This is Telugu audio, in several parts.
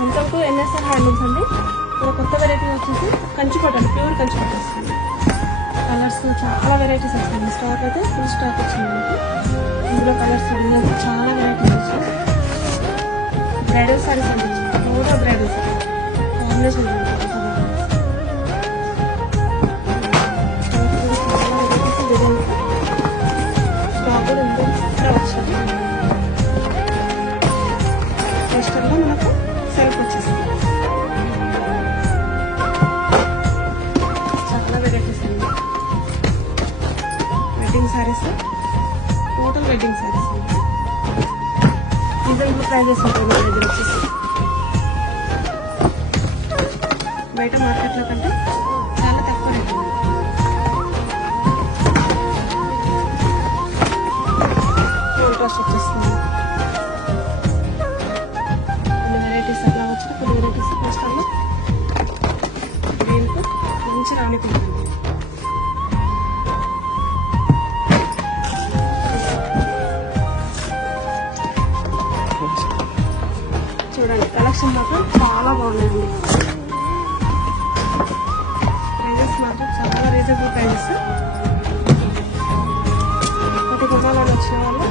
వెల్కమ్ టు ఎన్ఎస్ఆర్ హ్యాండ్లూమ్స్ అండి. ఇప్పుడు కొత్త వెరైటీ వచ్చేసి కంచికోట అండి, ప్యూర్ కంచికోట వస్తుంది. కలర్స్ చాలా వెరైటీస్ వస్తాయి. స్టాక్ అయితే ఫుల్ స్టాక్ వచ్చింది మనకి. ఇందులో కలర్స్ చాలా వెరైటీస్ వచ్చాయి. బ్రైడల్ సారీస్ అండి, total bridal sorry combination stock కూడా ఉంది. ఇక్కడ వచ్చాయి పోస్టర్లో మనకు సెల్ఫ్ వచ్చేసింది. చాలా వెరైటీస్ అండి. Wedding saris, total wedding saris అండి. రీజనబుల్ ప్రైజెస్ ఉంటాయి మన దగ్గర వచ్చేసి. బయట మార్కెట్లో కంటే చాలా తక్కువ రేట్ ఉంది. కాస్ట్ వచ్చేస్తుంది. కొన్ని వెరైటీస్ అట్లా వచ్చిన కొన్ని వెరైటీస్ పోస్టర్లో దీనికి మంచి నాణ్యత ఉంటుంది. చూడండి కలెక్షన్ మాత్రం చాలా బాగున్నాయండి. ప్రైజెస్ మాత్రం చాలా రీజనబుల్ ప్రైజెస్. ఒకటి కొనాలని వచ్చిన వాళ్ళు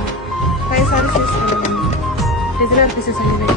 5 సారీస్ తీసుకోవాలి. డిజైనర్ పీసెస్ అనేవి